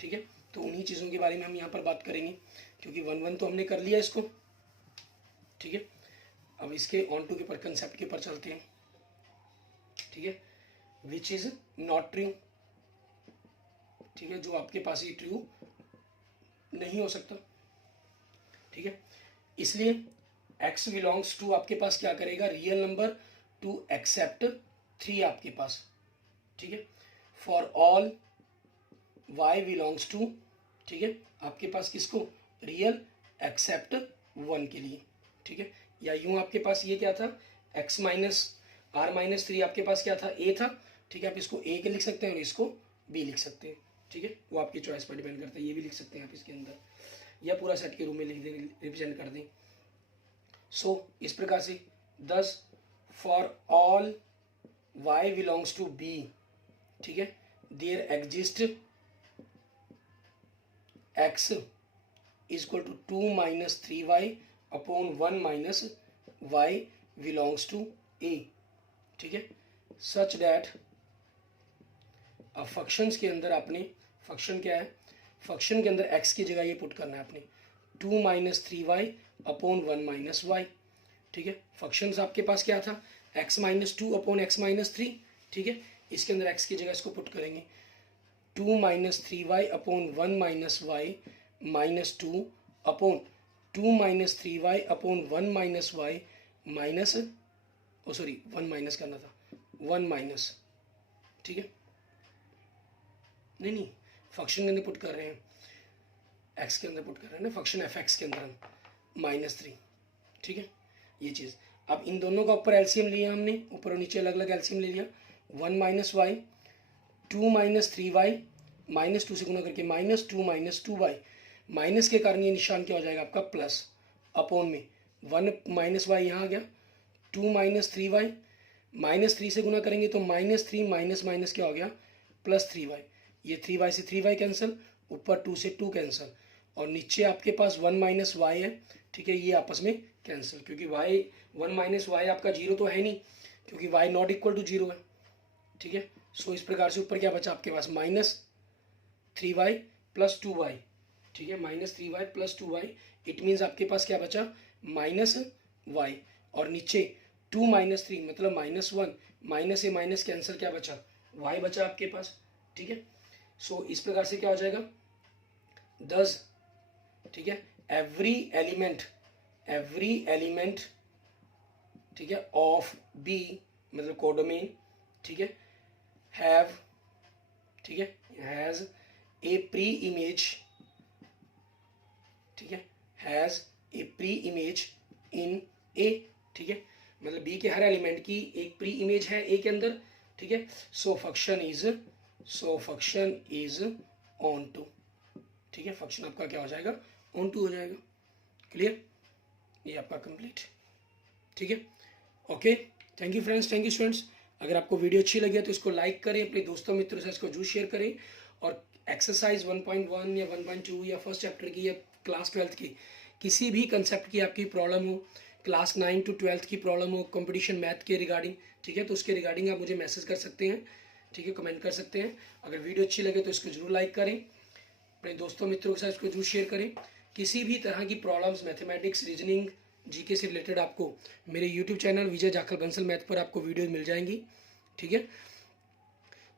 ठीक है। तो उन्हीं चीज़ों के बारे में हम यहाँ पर बात करेंगे, क्योंकि 1 तो हमने कर लिया इसको, ठीक है। अब इसके ऑन टू के पर कंसेप्ट के ऊपर चलते हैं, ठीक है, विच इज़ नॉट ट्रू, ठीक है, जो आपके पास ये ट्रू नहीं हो सकता, ठीक है। इसलिए x बिलोंग्स टू आपके पास क्या करेगा, रियल नंबर टू एक्सेप्ट 3 आपके पास, ठीक है। For all y belongs to, ठीक है, आपके पास किसको, रियल एक्सेप्ट 1 के लिए, ठीक है। या यूं आपके पास ये क्या था, x माइनस r माइनस 3 आपके पास क्या था, a था, ठीक है। आप इसको a के लिख सकते हैं और इसको b लिख सकते हैं, ठीक है, वो आपकी चॉइस पर डिपेंड करता है। ये भी लिख सकते हैं आप इसके अंदर, या पूरा सेट के रूप में लिख दें, रिप्रेजेंट कर दें। सो इस प्रकार से 10 for all y belongs to b, ठीक है, there exist x is equal to 2 minus 3y upon 1 minus y belongs to a, ठीक है, सच डैट, अब फंक्शंस के अंदर आपने, फंक्शन क्या है, फंक्शन के अंदर x की जगह ये पुट करना है आपने 2 minus 3y upon 1 minus Y, ठीक है। फंक्शंस आपके पास क्या था, x minus 2 upon x minus 3, ठीक है, इसके अंदर x की जगह इसको पुट करेंगे 2 minus 3y upon 1 minus y minus 2 upon 2 minus 3y upon 1 minus y minus, oh sorry 1 minus करना था, 1 माइनस, ठीक है, नहीं फंक्शन के अंदर पुट कर रहे हैं, एक्स के अंदर पुट कर रहे हैं ना, फंक्शन एफ एक्स के अंदर हम -3, ठीक है, ये चीज़। अब इन दोनों का ऊपर एलसीएम लिया हमने, ऊपर और नीचे अलग अलग एलसीएम ले लिया, 1 minus Y 2 minus 3y minus 2 से गुना करके -2 माइनस 2y, माइनस के कारण ये निशान क्या हो जाएगा आपका प्लस, अपॉन में 1 माइनस वाई यहाँ आ गया, 2 माइनस 3y -3 से गुना करेंगे तो -3 माइनस माइनस क्या हो गया +3y, ये 3y से 3y कैंसिल, ऊपर 2 से 2 कैंसिल, और नीचे आपके पास 1 माइनस वाई है, ठीक है, ये आपस में कैंसिल, क्योंकि y 1 माइनस वाई आपका 0 तो है नहीं, क्योंकि y नॉट इक्वल टू 0 है, ठीक है। सो इस प्रकार से ऊपर क्या बचा आपके पास -3y प्लस 2y, ठीक है, -3y plus 2y, it means आपके पास क्या बचा -y, और नीचे 2 माइनस 3 मतलब -1, माइनस से माइनस कैंसिल, क्या बचा y बचा आपके पास, ठीक है। सो इस प्रकार से क्या हो जाएगा 10, ठीक है, एवरी एलिमेंट, ठीक है, ऑफ बी मतलब कोडोमेन, ठीक है, हैव ठीक है, हैज़ ए प्री इमेज, ठीक है, has a pre image in A, ठीक है, मतलब बी के हर एलिमेंट की एक प्री इमेज है ए के अंदर, ठीक है। So function is onto, ठीक है, फंक्शन आपका क्या हो जाएगा, ऑन टू हो जाएगा। क्लियर, ये आपका कंप्लीट, ठीक है। Okay, thank you friends, thank you students. अगर आपको वीडियो अच्छी लगी है तो इसको लाइक करें, अपने दोस्तों मित्रों से इसको जरूर शेयर करें, और एक्सरसाइज 1.1 या 1.2 या फर्स्ट चैप्टर की या क्लास 12th की किसी भी कंसेप्ट की आपकी प्रॉब्लम हो, क्लास 9 to 12th की प्रॉब्लम हो कंपटीशन मैथ के रिगार्डिंग, ठीक है, तो उसके रिगार्डिंग आप मुझे मैसेज कर सकते हैं, ठीक है, कमेंट कर सकते हैं। अगर वीडियो अच्छी लगे तो इसको जरूर लाइक करें, अपने दोस्तों मित्रों के साथ इसको जरूर शेयर करें। किसी भी तरह की प्रॉब्लम्स मैथमेटिक्स, रीजनिंग, जीके से रिलेटेड आपको मेरे यूट्यूब चैनल विजय जाखल बंसल मैथ पर आपको वीडियो मिल जाएंगी, ठीक है।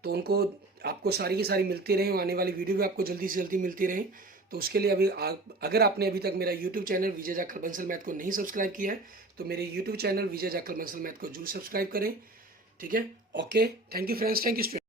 तो उनको आपको सारी की सारी मिलती रहें, आने वाली वीडियो भी आपको जल्दी से जल्दी मिलती रहें। तो उसके लिए अगर आपने अभी तक मेरा यूट्यूब चैनल विजय जाखल बंसल मैथ को नहीं सब्सक्राइब किया है तो मेरे यूट्यूब चैनल विजय जाखल बंसल मैथ को जरूर सब्सक्राइब करें, ठीक है। Okay, thank you friends, thank you students.